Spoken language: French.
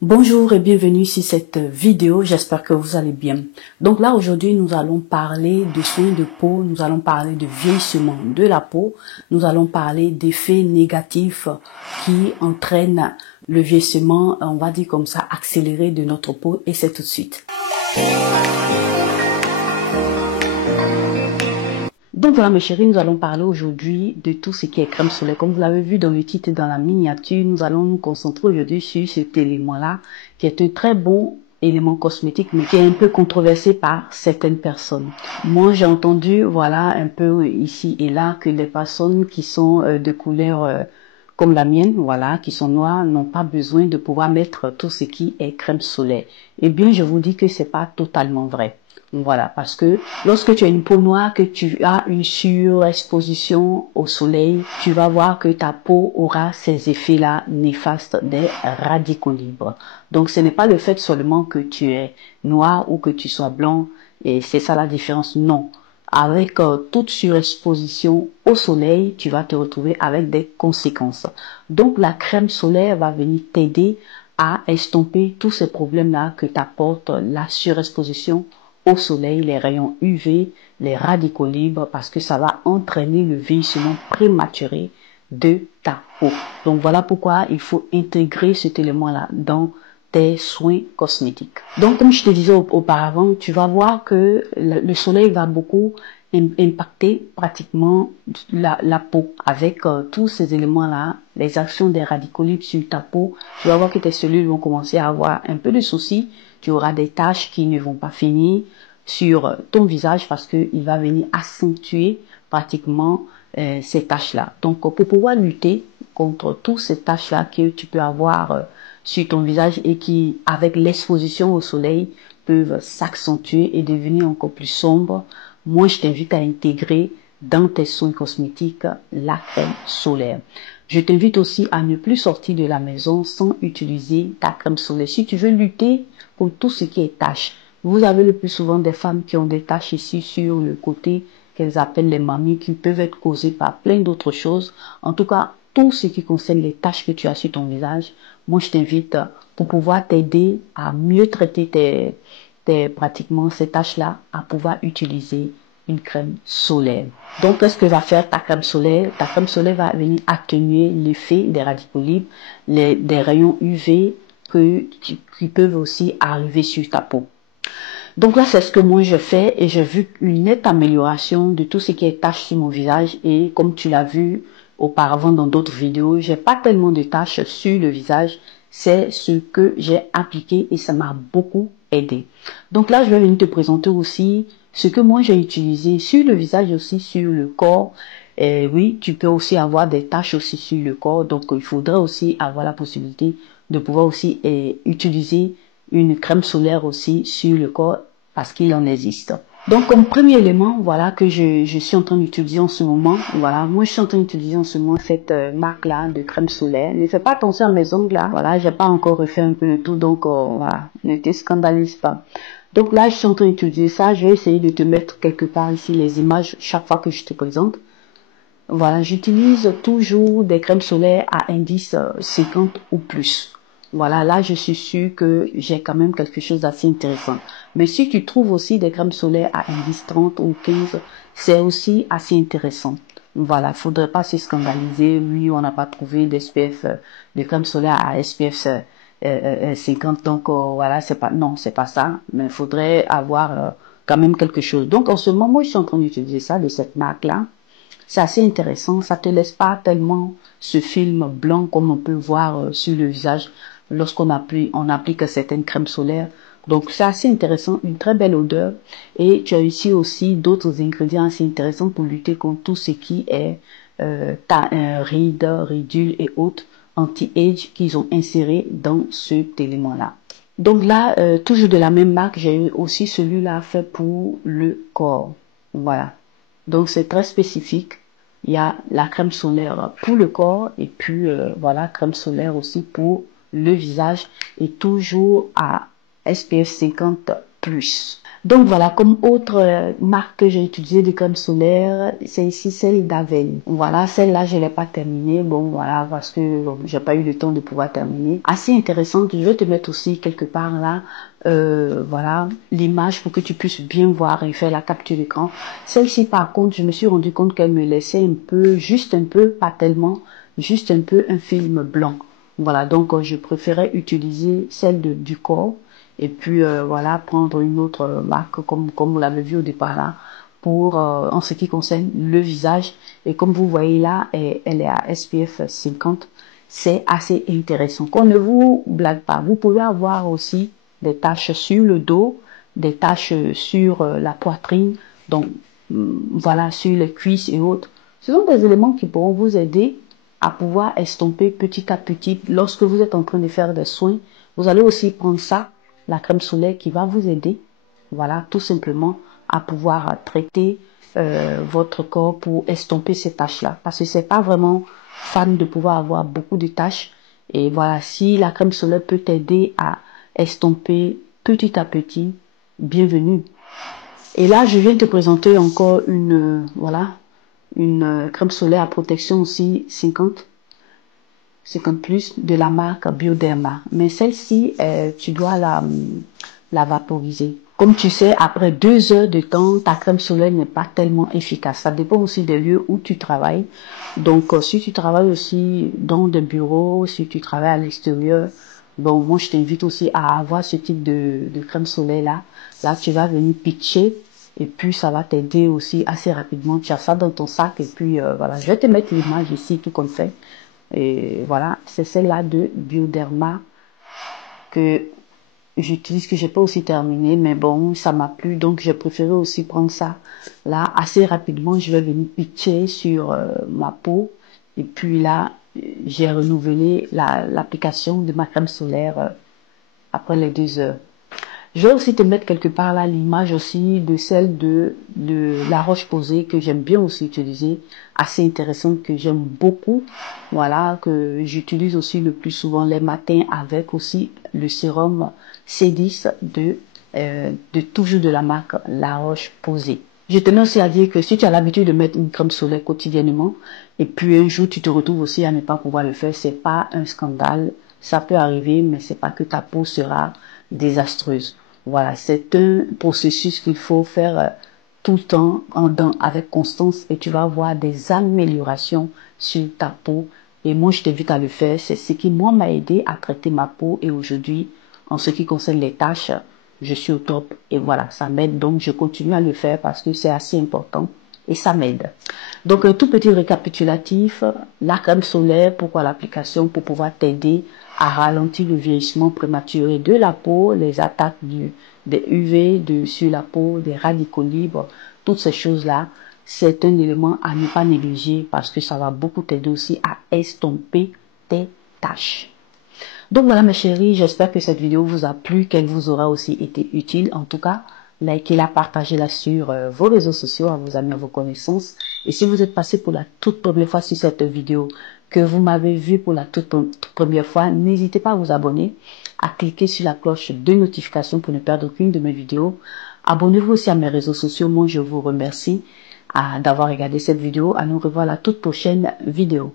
Bonjour et bienvenue sur cette vidéo, j'espère que vous allez bien. Donc là aujourd'hui nous allons parler de soins de peau, nous allons parler de vieillissement de la peau, nous allons parler d'effets négatifs qui entraînent le vieillissement, on va dire comme ça, accéléré de notre peau, et c'est tout de suite. Donc voilà mes chéris, nous allons parler aujourd'hui de tout ce qui est crème solaire. Comme vous l'avez vu dans le titre et dans la miniature, nous allons nous concentrer aujourd'hui sur cet élément-là, qui est un très bon élément cosmétique, mais qui est un peu controversé par certaines personnes. Moi, j'ai entendu, voilà, un peu ici et là, que les personnes qui sont de couleur comme la mienne, voilà, qui sont noires, n'ont pas besoin de pouvoir mettre tout ce qui est crème solaire. Eh bien, je vous dis que c'est pas totalement vrai. Voilà, parce que lorsque tu as une peau noire, que tu as une surexposition au soleil, tu vas voir que ta peau aura ces effets-là néfastes des radicaux libres. Donc, ce n'est pas le fait seulement que tu es noir ou que tu sois blanc, et c'est ça la différence, non. Avec toute surexposition au soleil, tu vas te retrouver avec des conséquences. Donc, la crème solaire va venir t'aider à estomper tous ces problèmes-là que t'apporte la surexposition au soleil, les rayons UV, les radicaux libres, parce que ça va entraîner le vieillissement prématuré de ta peau. Donc voilà pourquoi il faut intégrer cet élément-là dans tes soins cosmétiques. Donc comme je te disais auparavant, tu vas voir que le soleil va beaucoup impacter pratiquement la peau avec tous ces éléments-là, les actions des radicaux libres sur ta peau. Tu vas voir que tes cellules vont commencer à avoir un peu de soucis. Tu auras des taches qui ne vont pas finir sur ton visage parce qu'il va venir accentuer pratiquement ces taches-là. Donc, pour pouvoir lutter contre toutes ces taches-là que tu peux avoir sur ton visage et qui, avec l'exposition au soleil, peuvent s'accentuer et devenir encore plus sombres, moi, je t'invite à intégrer dans tes soins cosmétiques la crème solaire. Je t'invite aussi à ne plus sortir de la maison sans utiliser ta crème solaire. Si tu veux lutter contre tout ce qui est taches, vous avez le plus souvent des femmes qui ont des taches ici sur le côté qu'elles appellent les mamies, qui peuvent être causées par plein d'autres choses. En tout cas, tout ce qui concerne les taches que tu as sur ton visage, moi je t'invite pour pouvoir t'aider à mieux traiter pratiquement ces taches-là, à pouvoir utiliser une crème solaire. Donc, qu'est-ce que va faire ta crème solaire? Ta crème solaire va venir atténuer l'effet des radicaux libres, des rayons UV qui peuvent aussi arriver sur ta peau. Donc là, c'est ce que moi je fais et j'ai vu une nette amélioration de tout ce qui est taches sur mon visage. Et comme tu l'as vu auparavant dans d'autres vidéos, j'ai pas tellement de taches sur le visage. C'est ce que j'ai appliqué et ça m'a beaucoup aidé. Donc là, je vais venir te présenter aussi ce que moi j'ai utilisé sur le visage, aussi sur le corps. Et oui, tu peux aussi avoir des taches aussi sur le corps. Donc il faudrait aussi avoir la possibilité de pouvoir aussi utiliser une crème solaire aussi sur le corps parce qu'il en existe. Donc comme premier élément, voilà, que je suis en train d'utiliser en ce moment, voilà, moi je suis en train d'utiliser en ce moment cette marque-là de crème solaire. Ne fais pas attention à mes ongles là, voilà, j'ai pas encore refait un peu le tout, donc voilà, ne te scandalise pas. Donc là, je suis en train d'utiliser ça, je vais essayer de te mettre quelque part ici les images chaque fois que je te présente. Voilà, j'utilise toujours des crèmes solaires à indice 50 ou plus. Voilà, là, je suis sûre que j'ai quand même quelque chose d'assez intéressant. Mais si tu trouves aussi des crèmes solaires à indice 30 ou 15, c'est aussi assez intéressant. Voilà, faudrait pas se scandaliser. Oui, on n'a pas trouvé d'SPF, de crème solaire à SPF 50. Donc, voilà, c'est pas, non, c'est pas ça. Mais il faudrait avoir quand même quelque chose. Donc, en ce moment, moi, je suis en train d'utiliser ça, de cette marque-là. C'est assez intéressant, ça te laisse pas tellement ce film blanc comme on peut voir sur le visage lorsqu'on applique certaines crèmes solaires. Donc c'est assez intéressant, une très belle odeur. Et tu as ici aussi d'autres ingrédients assez intéressants pour lutter contre tout ce qui est rides, ridules et autres anti-age qu'ils ont inséré dans cet élément-là. Donc là, toujours de la même marque, j'ai eu aussi celui-là fait pour le corps. Voilà. Donc c'est très spécifique. Il y a la crème solaire pour le corps et puis voilà, crème solaire aussi pour le visage et toujours à SPF 50 plus. Donc voilà, comme autre marque que j'ai utilisée de crème solaire, c'est ici celle d'Aven. Voilà, celle-là, je l'ai pas terminée. Bon, voilà, parce que j'ai pas eu le temps de pouvoir terminer. Assez intéressante. Je vais te mettre aussi quelque part là, voilà, l'image pour que tu puisses bien voir et faire la capture d'écran. Celle-ci, par contre, je me suis rendu compte qu'elle me laissait un peu, juste un peu, pas tellement, juste un peu un film blanc. Voilà, donc je préférais utiliser celle du corps. Et puis voilà, prendre une autre marque comme vous l'avez vu au départ là, pour en ce qui concerne le visage. Et comme vous voyez là, elle est à SPF 50. C'est assez intéressant. Qu'on ne vous blague pas. Vous pouvez avoir aussi des taches sur le dos, des taches sur la poitrine, donc voilà, sur les cuisses et autres. Ce sont des éléments qui pourront vous aider à pouvoir estomper petit à petit. Lorsque vous êtes en train de faire des soins, vous allez aussi prendre ça, la crème solaire qui va vous aider, voilà, tout simplement à pouvoir traiter votre corps pour estomper ces taches-là. Parce que c'est pas vraiment fan de pouvoir avoir beaucoup de taches. Et voilà, si la crème solaire peut t'aider à estomper petit à petit, bienvenue. Et là, je viens te présenter encore voilà, une crème solaire à protection aussi 50 plus de la marque Bioderma. Mais celle-ci, tu dois la vaporiser. Comme tu sais, après 2 heures de temps, ta crème solaire n'est pas tellement efficace. Ça dépend aussi des lieux où tu travailles. Donc, si tu travailles aussi dans des bureaux, si tu travailles à l'extérieur, bon, moi, je t'invite aussi à avoir ce type de crème solaire là. Là, tu vas venir pitcher et puis ça va t'aider aussi assez rapidement. Tu as ça dans ton sac et puis voilà. Je vais te mettre l'image ici, tout comme fait. Et voilà, c'est celle-là de Bioderma que j'utilise, que j'ai pas aussi terminé, mais bon, ça m'a plu, donc j'ai préféré aussi prendre ça. Là, assez rapidement, je vais venir pitcher sur ma peau. Et puis là, j'ai renouvelé l'application de ma crème solaire après les 2 heures. Je vais aussi te mettre quelque part là l'image aussi de celle de la Roche-Posay que j'aime bien aussi utiliser, assez intéressante, que j'aime beaucoup, voilà, que j'utilise aussi le plus souvent les matins avec aussi le sérum C10 de toujours de la marque La Roche-Posay. Je tenais aussi à dire que si tu as l'habitude de mettre une crème solaire quotidiennement et puis un jour tu te retrouves aussi à ne pas pouvoir le faire, c'est pas un scandale, ça peut arriver, mais c'est pas que ta peau sera désastreuse. Voilà, c'est un processus qu'il faut faire tout le temps avec constance et tu vas avoir des améliorations sur ta peau. Et moi, je t'invite à le faire. C'est ce qui, moi, m'a aidé à traiter ma peau. Et aujourd'hui, en ce qui concerne les taches, je suis au top. Et voilà, ça m'aide. Donc, je continue à le faire parce que c'est assez important et ça m'aide. Donc, un tout petit récapitulatif. La crème solaire, pourquoi l'application? Pour pouvoir t'aider à ralentir le vieillissement prématuré de la peau, les attaques des UV sur la peau, des radicaux libres, toutes ces choses-là. C'est un élément à ne pas négliger parce que ça va beaucoup t'aider aussi à estomper tes taches. Donc voilà mes chéris, j'espère que cette vidéo vous a plu, qu'elle vous aura aussi été utile. En tout cas, likez-la, partagez-la sur vos réseaux sociaux, à vos amis, à vos connaissances. Et si vous êtes passé pour la toute première fois sur cette vidéo, que vous m'avez vu pour la toute première fois, n'hésitez pas à vous abonner, à cliquer sur la cloche de notification pour ne perdre aucune de mes vidéos. Abonnez-vous aussi à mes réseaux sociaux. Moi, je vous remercie d'avoir regardé cette vidéo. À nous revoir à la toute prochaine vidéo.